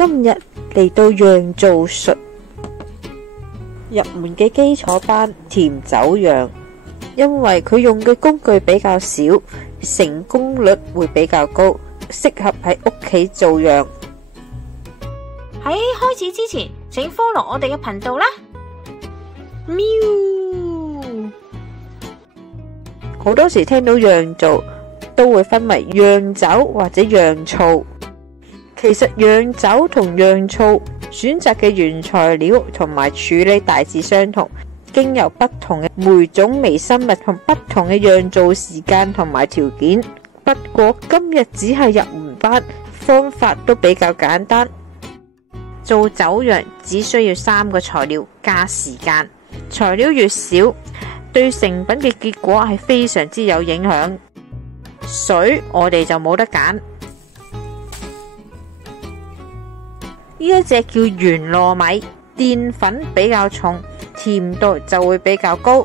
今日嚟到釀造術入門嘅基礎班甜酒釀，因為佢用嘅工具比較少，成功率會比較高，適合喺屋企做釀。喺開始之前，請 follow 我哋嘅頻道啦。喵！好多時聽到釀造都會分為釀酒或者釀醋，其實釀酒同釀醋選擇嘅原材料同埋處理大致相同，經由不同嘅酶種微生物同不同嘅釀造時間同埋條件。不過今日只係入門班，方法都比較簡單。做酒釀只需要3個材料加時間，材料越少，對成品嘅結果係非常之有影響。水我哋就冇得揀，呢一隻叫玄糯米，澱粉比較重，甜度就會比較高。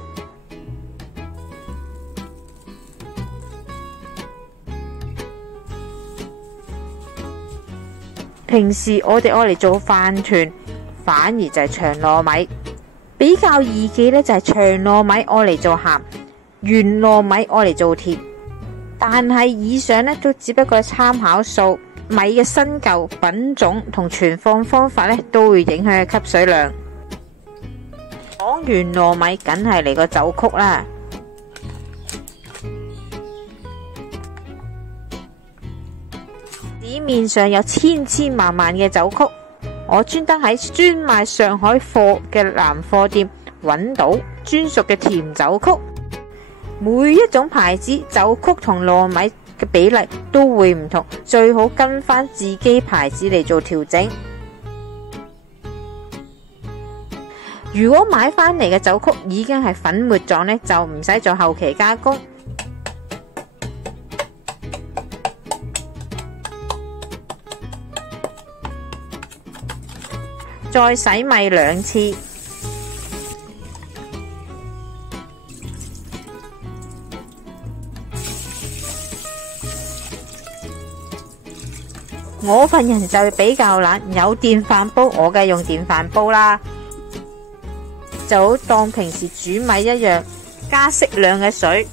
平時我哋愛嚟做飯團，反而就係長糯米。比較易記呢，就係長糯米愛嚟做鹹，玄糯米愛嚟做甜。但係以上呢，都只不過係參考數，米嘅新舊、品種同存放方法呢，都會影響嘅吸水量。講玄糯米，梗係嚟個酒曲啦。市面上有千萬嘅酒曲，我專登喺專賣上海貨嘅南貨店揾到專屬嘅甜酒曲。每一種牌子酒曲同糯米嘅比例都會唔同，最好跟翻自己牌子嚟做調整。如果買翻嚟嘅酒曲已經係粉末狀呢，就唔使做後期加工。再洗米2次。我份人就比較懶，有電飯煲我梗係用電飯煲啦。就好當平時煮米一樣，加適量嘅水，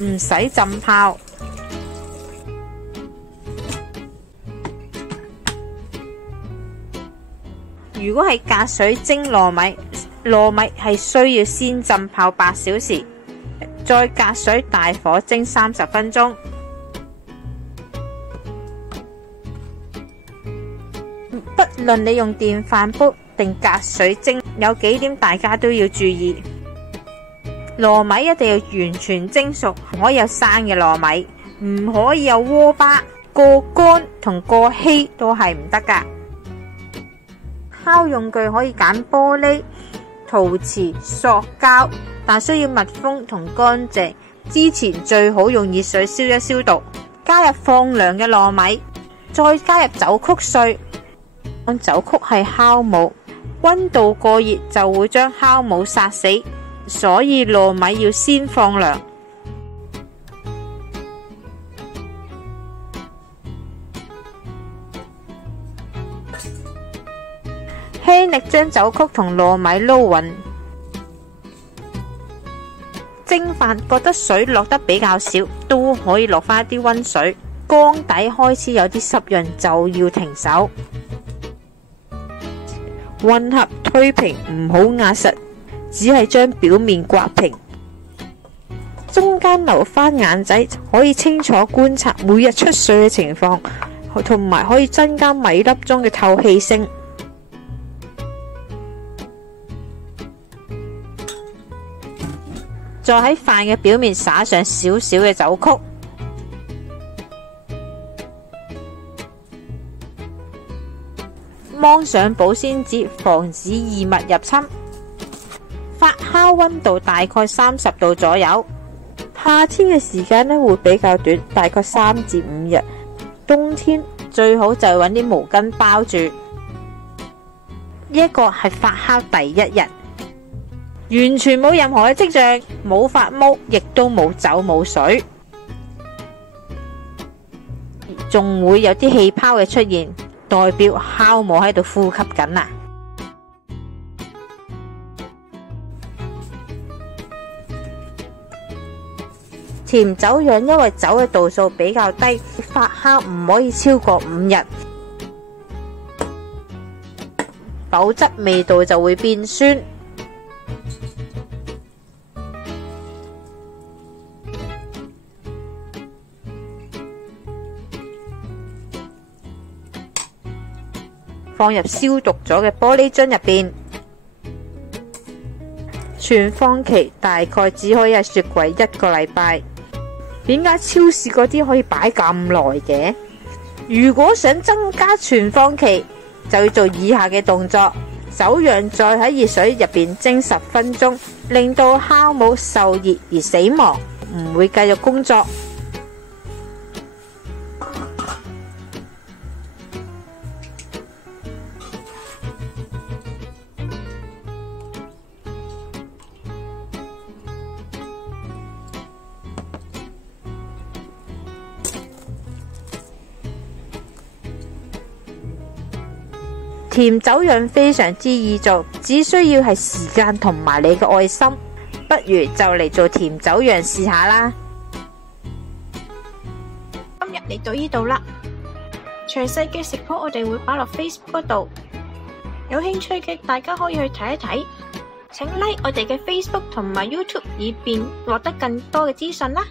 唔使浸泡。如果係隔水蒸糯米，糯米係需要先浸泡8小時，再隔水大火蒸30分鐘。不論你用電飯煲定隔水蒸，有幾點大家都要注意。糯米一定要完全蒸熟，唔可以有生嘅糯米，唔可以有鍋巴，過乾同過稀都係唔得噶。烤用具可以揀玻璃、陶瓷、塑膠，但需要密封同乾淨。之前最好用熱水消一消毒。加入放涼嘅糯米，再加入酒曲碎。酒曲係酵母，溫度過熱就會將酵母殺死，所以糯米要先放涼。輕力將酒曲同糯米撈勻。蒸飯覺得水落得比較少，都可以落返一啲溫水。缸底開始有啲濕潤就要停手。混合推平，唔好壓實，只係將表面刮平。中間留返眼仔，可以清楚觀察每日出水嘅情況，同埋可以增加米粒中嘅透氣性。再喺飯嘅表面灑上少少嘅酒曲，芒上保鮮紙，防止異物入侵。發酵溫度大概30度左右。夏天嘅時間呢會比較短，大概3至5日。冬天最好就揾啲毛巾包住。呢一個係發酵第1日。完全冇任何嘅跡象，冇發毛，亦都冇酒冇水，仲會有啲氣泡嘅出現。代表酵母喺度呼吸緊啊。甜酒釀因為酒嘅度數比較低，發酵唔可以超過5日，否則味道就會變酸。放入消毒咗嘅玻璃樽入邊，存放期大概只可以喺雪櫃1個禮拜。點解超市嗰啲可以擺咁耐嘅？如果想增加存放期，就要做以下嘅動作：酒釀再喺熱水入邊蒸10分鐘，令到酵母受熱而死亡，唔會繼續工作。甜酒釀非常之易做，只需要係時間同埋你嘅愛心。不如就嚟做甜酒釀試下啦。今日嚟到呢度啦，詳細嘅食譜我哋會擺落 Facebook 嗰度，有興趣嘅大家可以去睇一睇。請 like 我哋嘅 Facebook 同埋 YouTube，以便獲得更多嘅資訊啦。